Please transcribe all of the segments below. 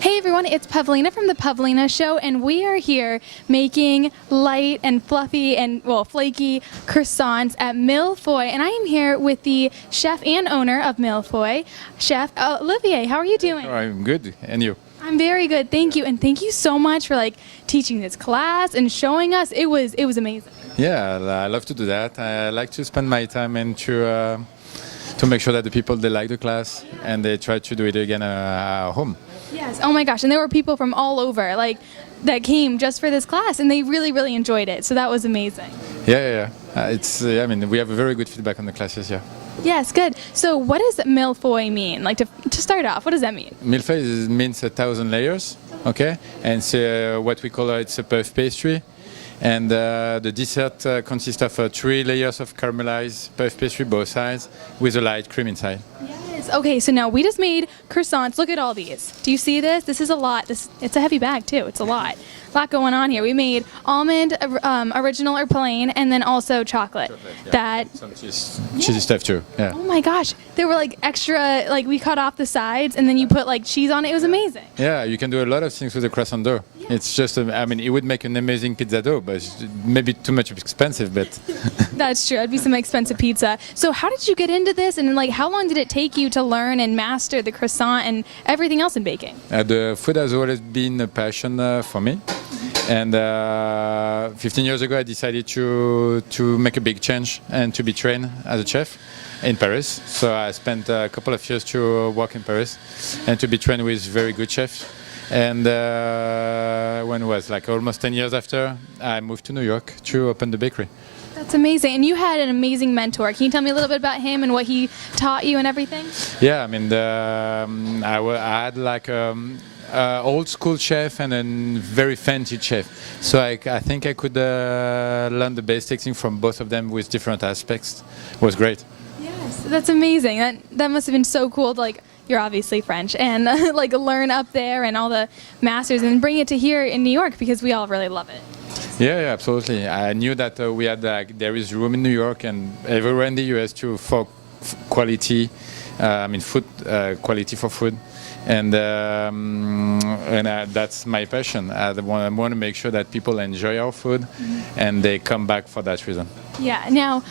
Hey everyone, it's Pavlina from the Pavlina Show, and we are here making light and fluffy and, well, flaky croissants at MILLE FEUILLE. And I am here with the chef and owner of MILLE FEUILLE, Chef Olivier. How are you doing? I'm good, and you? I'm very good, thank you. And thank you so much for teaching this class and showing us. It was amazing. Yeah, I love to do that. I like to spend my time and to make sure that the people, they like the class and they try to do it again at home. Yes, oh my gosh, and there were people from all over that came just for this class, and they really enjoyed it, so that was amazing. Yeah. I mean, we have a very good feedback on the classes, yeah. Yes, good. So what does MILLE FEUILLE mean? To start off, what does that mean? Mille feuilles means 1,000 layers, okay? And so what we call it's a puff pastry. And the dessert consists of 3 layers of caramelized puff pastry, both sides, with a light cream inside. Yes. Okay, so now we just made croissants. Look at all these. Do you see this? This is a lot. It's a heavy bag too. It's a lot. A lot going on here. We made almond, original or plain, and then also chocolate. Yeah. Some cheesy stuff too. Yeah. Oh my gosh, there were extra. We cut off the sides, and then you put cheese on it. It was amazing. Yeah, you can do a lot of things with the croissant dough. Yeah. It's just, I mean, it would make an amazing pizza dough, but it's maybe too much expensive. But that's true. It'd be some expensive pizza. So how did you get into this, and how long did it take you to learn and master the croissant and everything else in baking? The food has always been a passion for me. And 15 years ago, I decided to make a big change and to be trained as a chef in Paris. So I spent a couple of years to work in Paris and to be trained with very good chefs. And when it was almost 10 years after, I moved to New York to open the bakery. That's amazing. And you had an amazing mentor. Can you tell me a little bit about him and what he taught you and everything? Yeah, I mean, I had old school chef and a very fancy chef. So I think I could learn the basic things from both of them with different aspects. It was great. Yes, that's amazing. That must have been so cool to you're obviously French and learn up there and all the masters and bring it to here in New York because we all really love it. Yeah, absolutely. I knew that we had there is room in New York and everywhere in the US for quality. I mean, food quality for food. And that's my passion. I want to make sure that people enjoy our food and they come back for that reason. Yeah. Now,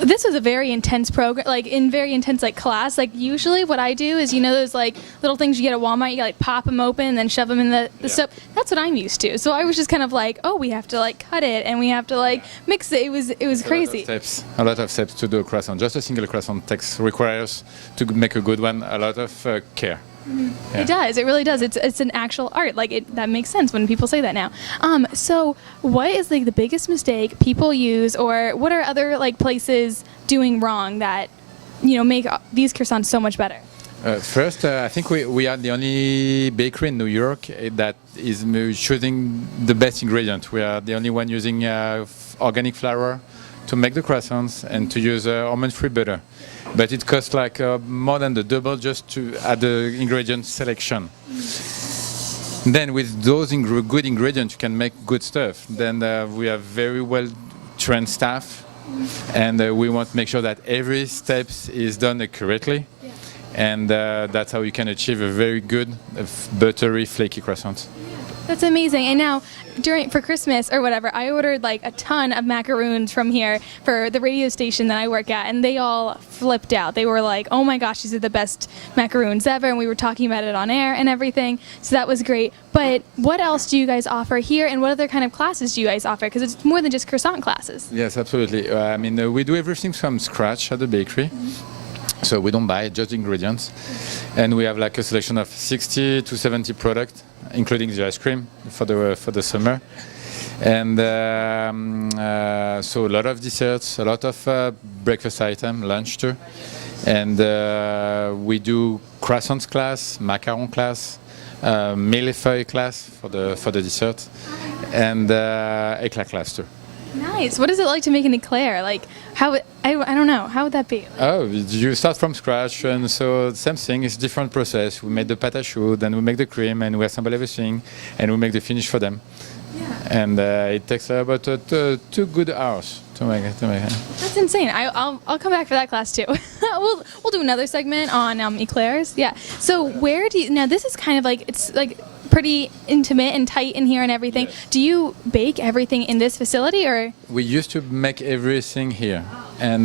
this was a very intense program, very intense class. Usually what I do is, those little things you get at Walmart, you pop them open and then shove them in the soap. That's what I'm used to. So I was just kind of oh, we have to cut it and we have to mix it. It was crazy. A lot of steps to do a croissant. Just a single croissant requires to make a good one a lot of care. Mm-hmm. Yeah. It does. It really does. It's an actual art. That makes sense when people say that now. So what is the biggest mistake people use, or what are other places doing wrong that make these croissants so much better? First, I think we are the only bakery in New York that is choosing the best ingredient. We are the only one using organic flour to make the croissants and to use almond-free butter. But it costs more than the double just to add the ingredient selection. Then with those good ingredients, you can make good stuff. Then we have very well-trained staff, and we want to make sure that every step is done accurately. Yeah. And that's how you can achieve a very good, buttery, flaky croissant. That's amazing. And now, for Christmas or whatever, I ordered a ton of macaroons from here for the radio station that I work at, and they all flipped out. They were oh my gosh, these are the best macaroons ever, and we were talking about it on air and everything, so that was great. But what else do you guys offer here, and what other kind of classes do you guys offer? Because it's more than just croissant classes. Yes, absolutely. I mean, we do everything from scratch at the bakery. Mm-hmm. So we don't buy, just ingredients. And we have a selection of 60 to 70 products, including the ice cream for the summer. And so a lot of desserts, a lot of breakfast items, lunch too. And we do croissants class, macaron class, mille feuille class for the dessert, and éclair class too. Nice. What is it like to make an eclair? I don't know. How would that be? Oh, you start from scratch, and so same thing. It's a different process. We make the pâte à choux, then we make the cream, and we assemble everything, and we make the finish for them. Yeah. And it takes about 2 good hours to make it. That's insane. I'll come back for that class too. we'll do another segment on eclairs. Yeah. So where do you now? This is kind of like it's like pretty intimate and tight in here and everything. Yes. Do you bake everything in this facility or? We used to make everything here, and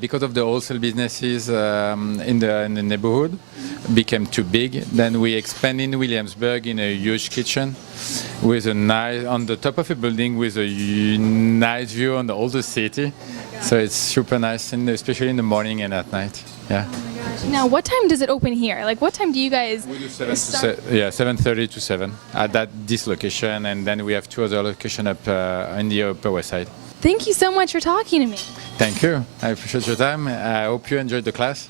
because of the wholesale businesses in the neighborhood became too big, then we expanded in Williamsburg in a huge kitchen with a nice on the top of a building with a nice view on the older city. So it's super nice, and especially in the morning and at night. Yeah. Now, what time does it open here? Like, what time do you guys? We do 7:30 to 7 at this location, and then we have 2 other locations up in the Upper West Side. Thank you so much for talking to me. Thank you. I appreciate your time. I hope you enjoyed the class.